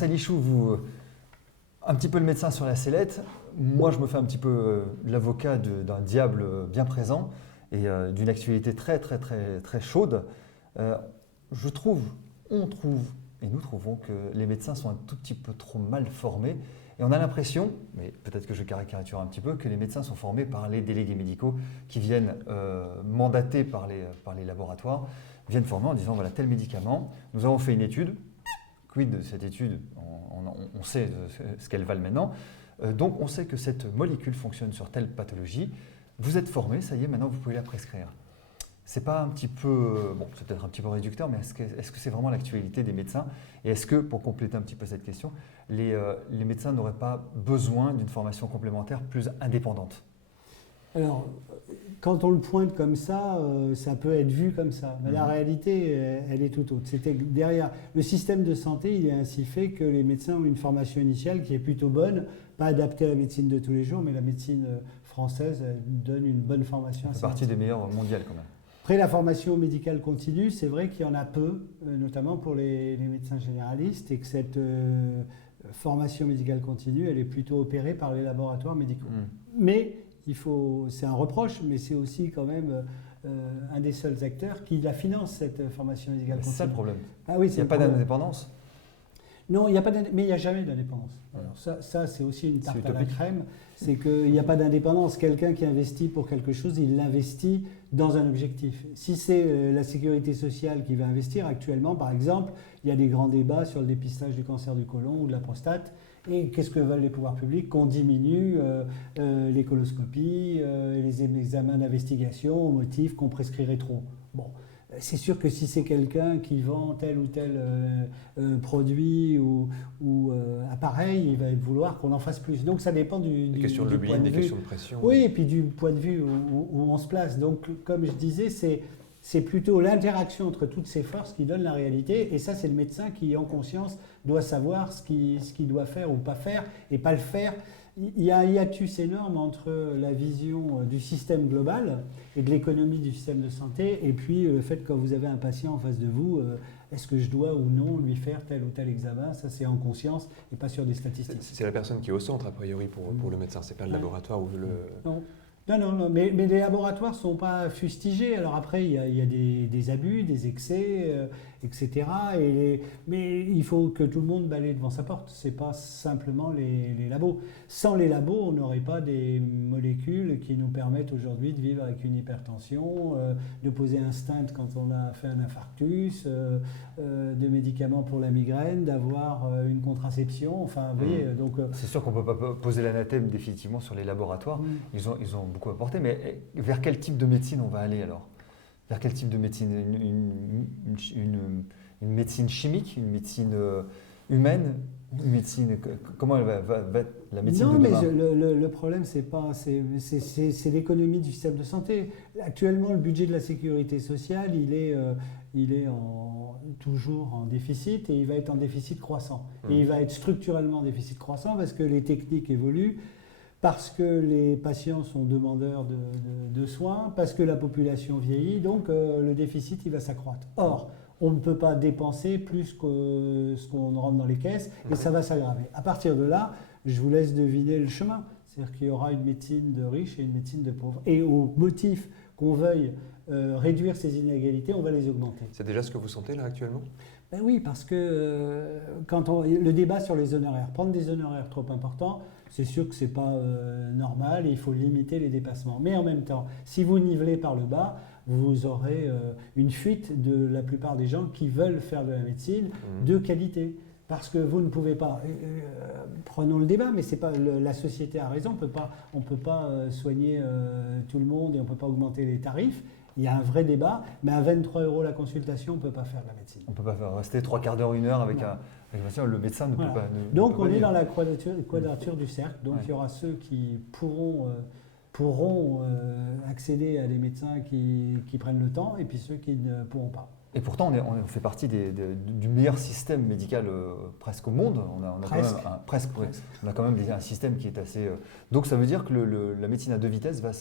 Marcel Ichou, vous, un petit peu le médecin sur la sellette. Moi, je me fais un petit peu l'avocat d'un diable bien présent et d'une actualité très, très, très, très chaude. Je trouve, on trouve, et nous trouvons que les médecins sont un tout petit peu trop mal formés. Et on a l'impression, mais peut-être que je caricature un petit peu, que les médecins sont formés par les délégués médicaux qui viennent mandatés par les laboratoires, viennent former en disant voilà tel médicament, nous avons fait une étude, quid de cette étude, on sait ce qu'elle valent maintenant, donc on sait que cette molécule fonctionne sur telle pathologie, vous êtes formé, ça y est, maintenant vous pouvez la prescrire. C'est pas un petit peu, bon, c'est peut-être un petit peu réducteur, mais est-ce que c'est vraiment l'actualité des médecins? Et est-ce que, pour compléter un petit peu cette question, les médecins n'auraient pas besoin d'une formation complémentaire plus indépendante? Alors, quand on le pointe comme ça peut être vu comme ça. Mais la réalité, elle est tout autre. C'était derrière le système de santé, il est ainsi fait que les médecins ont une formation initiale qui est plutôt bonne, pas adaptée à la médecine de tous les jours, mais la médecine française donne une bonne formation. Ça fait partie des meilleures mondiales quand même. Après, la formation médicale continue, c'est vrai qu'il y en a peu, notamment pour les médecins généralistes, et que cette formation médicale continue, elle est plutôt opérée par les laboratoires médicaux. Mais c'est un reproche, mais c'est aussi quand même un des seuls acteurs qui la finance, cette formation médicale continue. C'est ça le problème. Ah oui, il n'y a pas d'indépendance? Non, il n'y a pas mais il n'y a jamais d'indépendance. Alors ça c'est aussi une tarte à la crème, c'est qu'il n'y a pas d'indépendance. Quelqu'un qui investit pour quelque chose, il l'investit dans un objectif. Si c'est la sécurité sociale qui va investir actuellement, par exemple, il y a des grands débats sur le dépistage du cancer du côlon ou de la prostate. Et qu'est-ce que veulent les pouvoirs publics? Qu'on diminue les coloscopies, les examens d'investigation au motif qu'on prescrirait trop. Bon. C'est sûr que si c'est quelqu'un qui vend tel ou tel produit ou appareil, il va vouloir qu'on en fasse plus. Donc ça dépend du questions de lobbying, des questions de pression. Oui, et puis du point de vue où on se place. Donc comme je disais, c'est plutôt l'interaction entre toutes ces forces qui donne la réalité. Et ça, c'est le médecin qui, en conscience, doit savoir ce qu'il doit faire ou pas faire et pas le faire. Il y a un hiatus énorme entre la vision du système global et de l'économie du système de santé et puis le fait que quand vous avez un patient en face de vous, est-ce que je dois ou non lui faire tel ou tel examen? Ça, c'est en conscience et pas sur des statistiques. C'est la personne qui est au centre, a priori, pour le médecin. C'est pas le laboratoire ou le... Non, mais les laboratoires ne sont pas fustigés. Alors après, il y a des abus, des excès, etc. Mais il faut que tout le monde balaye devant sa porte. Ce n'est pas simplement les labos. Sans les labos, on n'aurait pas des molécules qui nous permettent aujourd'hui de vivre avec une hypertension, de poser un stent quand on a fait un infarctus, de médicaments pour la migraine, d'avoir une contraception. Enfin, vous voyez, donc... C'est sûr qu'on ne peut pas poser l'anathème définitivement sur les laboratoires. Ils ont beaucoup apporté, mais vers quel type de médecine on va aller alors? Vers quel type de médecine? Une médecine chimique, une médecine humaine, une médecine, comment elle va être la médecine de demain? Non, mais le problème, c'est l'économie du système de santé. Actuellement, le budget de la sécurité sociale, il est toujours en déficit et il va être en déficit croissant. Et il va être structurellement en déficit croissant parce que les techniques évoluent, parce que les patients sont demandeurs de soins, parce que la population vieillit, donc le déficit il va s'accroître. Or, on ne peut pas dépenser plus que ce qu'on rentre dans les caisses et ça va s'aggraver. À partir de là, je vous laisse deviner le chemin. C'est-à-dire qu'il y aura une médecine de riches et une médecine de pauvres. Et au motif qu'on veuille réduire ces inégalités, on va les augmenter. C'est déjà ce que vous sentez là actuellement? Ben oui, parce que le débat sur les honoraires, prendre des honoraires trop importants, c'est sûr que ce n'est pas normal et il faut limiter les dépassements. Mais en même temps, si vous nivelez par le bas, vous aurez une fuite de la plupart des gens qui veulent faire de la médecine de qualité. Parce que vous ne pouvez pas, prenons le débat, mais c'est pas la société a raison, on ne peut pas soigner tout le monde et on ne peut pas augmenter les tarifs. Il y a un vrai débat, mais à 23 € la consultation, on ne peut pas faire de la médecine. On ne peut pas rester 3/4 d'heure, 1 heure avec un patient, le médecin ne peut pas. Donc on est dans la quadrature du cercle, donc il y aura ceux qui pourront accéder à des médecins qui prennent le temps et puis ceux qui ne pourront pas. Et pourtant, on fait partie du meilleur système médical presque au monde. On a quand même un système qui est assez... Donc ça veut dire que la médecine à deux vitesses va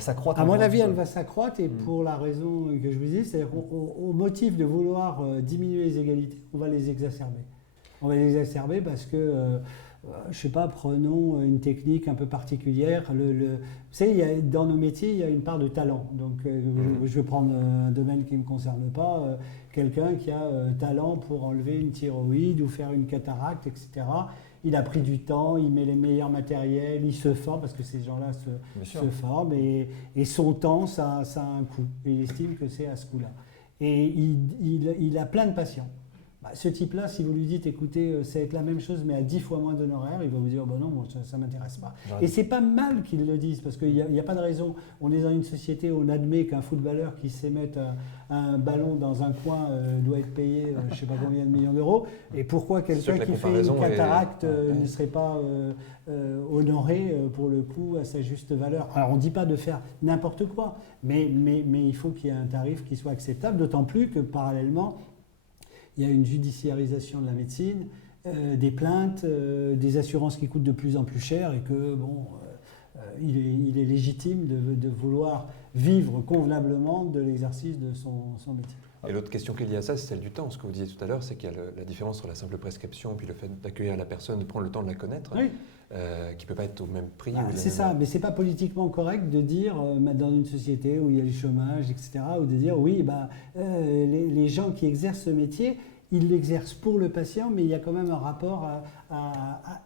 s'accroître. À mon avis, elle va s'accroître et pour la raison que je vous dis, c'est-à-dire au motif de vouloir diminuer les égalités, on va les exacerber. On va les exacerber parce que, je ne sais pas, prenons une technique un peu particulière. Vous savez, dans nos métiers, il y a une part de talent. Donc, je vais prendre un domaine qui ne me concerne pas. Quelqu'un qui a talent pour enlever une thyroïde ou faire une cataracte, etc. Il a pris du temps, il met les meilleurs matériels, il se forme, parce que ces gens-là se forment, et son temps, ça a un coût. Et il estime que c'est à ce coût-là. Et il a plein de patients. Ce type-là, si vous lui dites, écoutez, ça va être la même chose, mais à 10 fois moins d'honoraires, il va vous dire, bon non, ça ne m'intéresse pas. Et c'est pas mal qu'ils le disent, parce qu'il n'y a pas de raison. On est dans une société où on admet qu'un footballeur qui sait mettre un ballon dans un coin doit être payé, je ne sais pas combien de millions d'euros. Et pourquoi quelqu'un qui fait une cataracte ne serait pas honoré, pour le coup, à sa juste valeur? Alors, on ne dit pas de faire n'importe quoi, mais il faut qu'il y ait un tarif qui soit acceptable, d'autant plus que, parallèlement, il y a une judiciarisation de la médecine, des plaintes, des assurances qui coûtent de plus en plus cher et que, il est légitime de vouloir vivre convenablement de l'exercice de son métier. Et l'autre question qui est liée à ça, c'est celle du temps. Ce que vous disiez tout à l'heure, c'est qu'il y a la différence entre la simple prescription et puis le fait d'accueillir la personne, de prendre le temps de la connaître, oui. Qui ne peut pas être au même prix. C'est ça, mais ce n'est pas politiquement correct de dire, dans une société où il y a le chômage, etc., ou de dire, oui, les gens qui exercent ce métier, ils l'exercent pour le patient, mais il y a quand même un rapport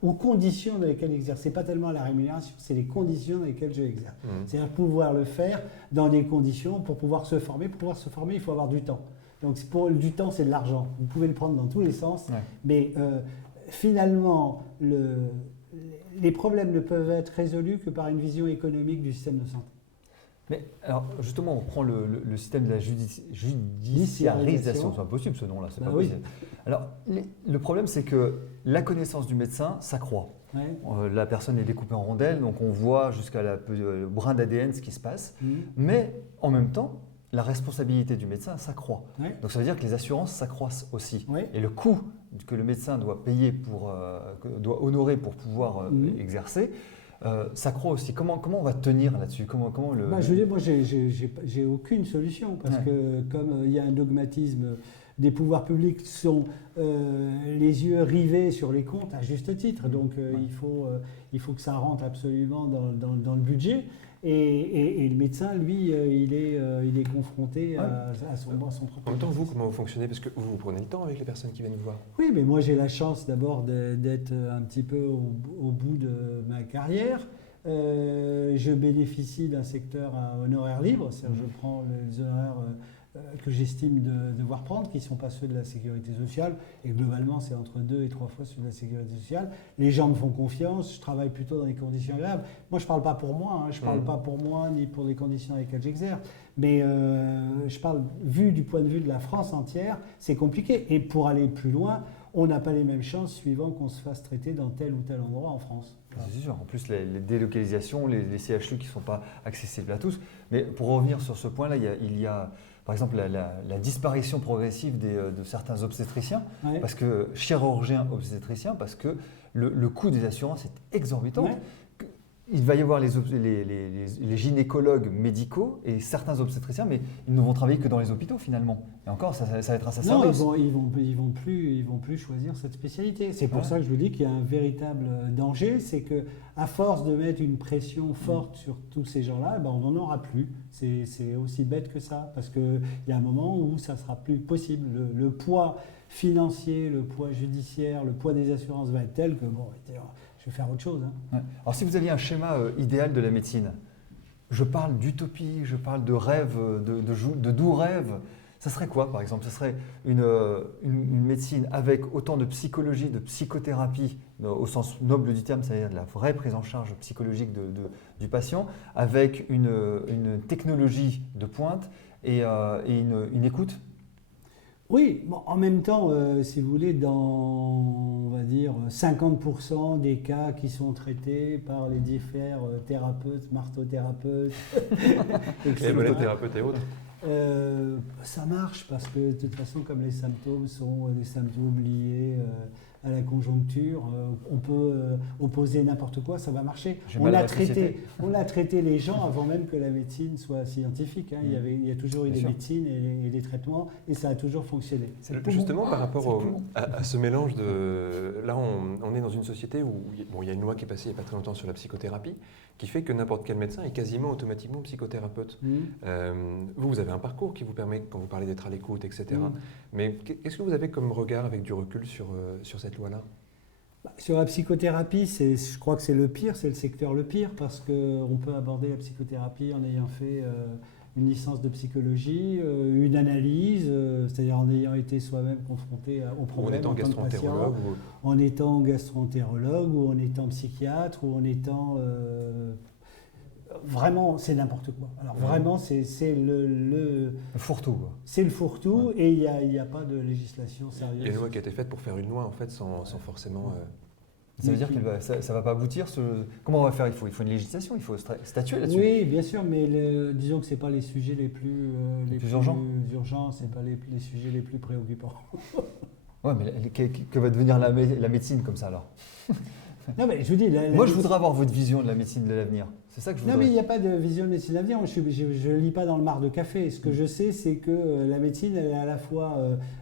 aux conditions dans lesquelles ils exercent. Ce n'est pas tellement à la rémunération, c'est les conditions dans lesquelles je exerce. C'est-à-dire pouvoir le faire dans des conditions pour pouvoir se former. Pour pouvoir se former, il faut avoir du temps. Donc du temps, c'est de l'argent. Vous pouvez le prendre dans tous les sens, mais finalement, les problèmes ne peuvent être résolus que par une vision économique du système de santé. Mais alors justement, on prend le système de la judiciarisation, c'est impossible ce nom-là, c'est pas possible. Alors le problème, c'est que la connaissance du médecin s'accroît. La personne est découpée en rondelles, donc on voit jusqu'à le brin d'ADN ce qui se passe, mais en même temps, la responsabilité du médecin s'accroît. Donc ça veut dire que les assurances s'accroissent aussi. Et le coût que le médecin doit payer doit honorer pour pouvoir exercer, s'accroît aussi. Comment on va tenir là-dessus? Je veux dire, moi, j'ai aucune solution parce que comme il y a un dogmatisme des pouvoirs publics qui sont les yeux rivés sur les comptes à juste titre, donc il faut que ça rentre absolument dans le budget. Et le médecin, lui, il est confronté à son propre. En même temps, comment vous fonctionnez? Parce que vous prenez le temps avec les personnes qui viennent vous voir. Oui, mais moi j'ai la chance d'abord d'être un petit peu au bout de ma carrière. Je bénéficie d'un secteur à honoraires libres, c'est-à-dire je prends les honoraires que j'estime devoir prendre, qui ne sont pas ceux de la sécurité sociale, et globalement c'est entre 2 et 3 fois ceux de la sécurité sociale. Les gens me font confiance, je travaille plutôt dans des conditions agréables. Moi je ne parle pas pour moi, je ne parle pas pour moi ni pour les conditions dans lesquelles j'exerce, mais je parle vu du point de vue de la France entière, c'est compliqué. Et pour aller plus loin, on n'a pas les mêmes chances suivant qu'on se fasse traiter dans tel ou tel endroit en France. C'est sûr, en plus les délocalisations, les CHU qui ne sont pas accessibles à tous. Mais pour revenir sur ce point-là, il y a par exemple la disparition progressive de certains obstétriciens, parce que chirurgiens obstétriciens, parce que le coût des assurances est exorbitant. Il va y avoir les gynécologues médicaux et certains obstétriciens, mais ils ne vont travailler que dans les hôpitaux finalement. Et encore, ça va être un sacerdoce. Non, ils vont plus choisir cette spécialité. C'est pour ça que je vous dis qu'il y a un véritable danger, c'est que à force de mettre une pression forte sur tous ces gens-là, on n'en aura plus. C'est aussi bête que ça, parce qu'il y a un moment où ça ne sera plus possible. Le poids financier, le poids judiciaire, le poids des assurances va être tel que je vais faire autre chose. Alors si vous aviez un schéma idéal de la médecine, je parle d'utopie, je parle de rêve, de doux rêves, ça serait quoi par exemple? Ce serait une médecine avec autant de psychologie, de psychothérapie, au sens noble du terme, c'est-à-dire de la vraie prise en charge psychologique du patient, avec une technologie de pointe et une écoute? Oui, en même temps, si vous voulez, dans, on va dire, 50% des cas qui sont traités par les différents thérapeutes, martothérapeutes, et monothérapeutes et autres, ça marche parce que de toute façon, comme les symptômes sont des symptômes liés à la conjoncture, on peut opposer n'importe quoi, ça va marcher. J'ai mal à la société. On a traité les gens avant même que la médecine soit scientifique. Hein. Il y a toujours eu Bien des sûr. médecines et des traitements, et ça a toujours fonctionné. Justement, par rapport C'est le poumon. à ce mélange de... Là, on est dans une société où il y a une loi qui est passée il n'y a pas très longtemps sur la psychothérapie, qui fait que n'importe quel médecin est quasiment automatiquement psychothérapeute. Vous avez un parcours qui vous permet, quand vous parlez d'être à l'écoute, etc. Mais qu'est-ce que vous avez comme regard avec du recul sur cette loi-là? Sur la psychothérapie, je crois que c'est le pire, c'est le secteur le pire, parce qu'on peut aborder la psychothérapie en ayant fait une licence de psychologie, une analyse, c'est-à-dire en ayant été soi-même confronté au problème en tant que patient, en étant gastro-entérologue, ou en étant psychiatre, ou en étant... vraiment, c'est n'importe quoi. Alors vraiment, c'est le fourre-tout, quoi. C'est le fourre-tout, et il n'y a pas de législation sérieuse. Il y a une loi qui a été faite pour faire une loi, en fait, sans forcément... Ça veut dire que ça ne va pas aboutir. Comment on va faire? Il faut une législation, il faut statuer là-dessus. Oui, bien sûr, mais disons que ce n'est pas les sujets les plus urgents, ce n'est pas les sujets les plus préoccupants. Ouais, mais que va devenir la médecine comme ça alors? Non, mais je vous dis, moi, je voudrais avoir votre vision de la médecine de l'avenir. C'est ça que je voudrais. Non, mais il n'y a pas de vision de médecine de l'avenir. Je ne lis pas dans le mar de café. Ce que je sais, c'est que la médecine, elle est à la fois...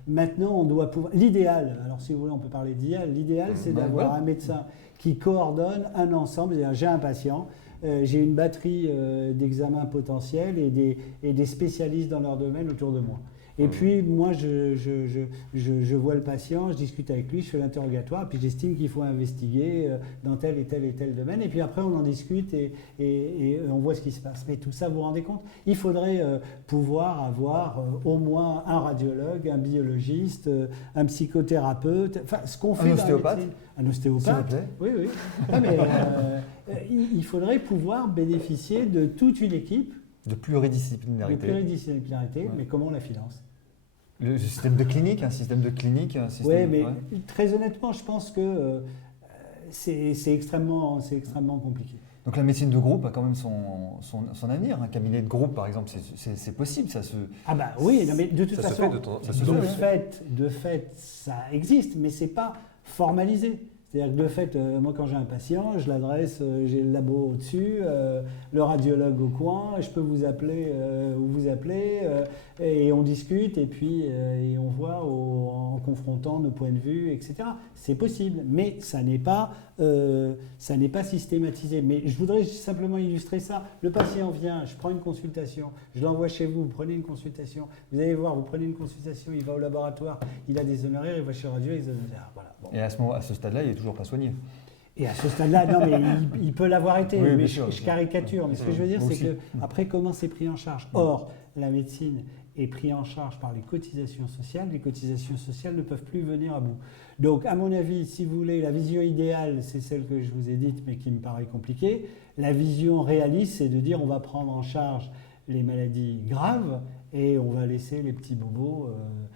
maintenant, on doit pouvoir... L'idéal, alors si vous voulez, on peut parler d'idéal. L'idéal, c'est d'avoir un médecin qui coordonne un ensemble. C'est-à-dire, j'ai un patient, j'ai une batterie d'examens potentiels et des spécialistes dans leur domaine autour de moi. Et puis, moi, je vois le patient, je discute avec lui, je fais l'interrogatoire, puis j'estime qu'il faut investiguer dans tel et tel et tel domaine. Et puis après, on en discute et on voit ce qui se passe. Mais tout ça, vous vous rendez compte? Il faudrait pouvoir avoir au moins un radiologue, un biologiste, un psychothérapeute, enfin, ce qu'on fait un ostéopathe. Un ostéopathe. S'il vous plaît. Oui, oui. Ah, mais, il faudrait pouvoir bénéficier de toute une équipe. De pluridisciplinarité. De pluridisciplinarité, mais comment on la finance? Le système de clinique, un système. Oui, mais très honnêtement, je pense que c'est extrêmement compliqué. Donc la médecine de groupe a quand même son avenir. Un cabinet de groupe, par exemple, c'est possible, ça se... Ah bah oui, non, mais de toute ça façon, de fait, ça existe, mais c'est pas formalisé. C'est-à-dire que de fait, moi quand j'ai un patient, je l'adresse, j'ai le labo au-dessus, le radiologue au coin, je peux vous appeler ou vous appeler, et on discute, et puis et on voit en confrontant nos points de vue, etc. C'est possible, mais ça n'est pas systématisé. Mais je voudrais simplement illustrer ça. Le patient vient, je prends une consultation, je l'envoie chez vous, vous prenez une consultation, vous allez voir, vous prenez une consultation, il va au laboratoire, il a des honoraires, il va chez le radio, il a des honoraires. Voilà. Bon. Et à ce stade-là, il n'est toujours pas soigné. Et à ce stade-là, non, mais il peut l'avoir été, oui, mais sûr, je caricature. Mais ce que je veux dire, c'est que après, comment c'est pris en charge? Or, la médecine est prise en charge par les cotisations sociales. Les cotisations sociales ne peuvent plus venir à bout. Donc, à mon avis, si vous voulez, la vision idéale, c'est celle que je vous ai dite, mais qui me paraît compliquée. La vision réaliste, c'est de dire on va prendre en charge les maladies graves et on va laisser les petits bobos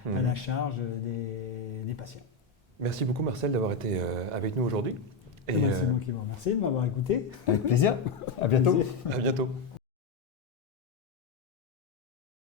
à la charge des patients. Merci beaucoup Marcel d'avoir été avec nous aujourd'hui. C'est moi qui vous remercie de m'avoir écouté. Avec plaisir. À bientôt. À bientôt.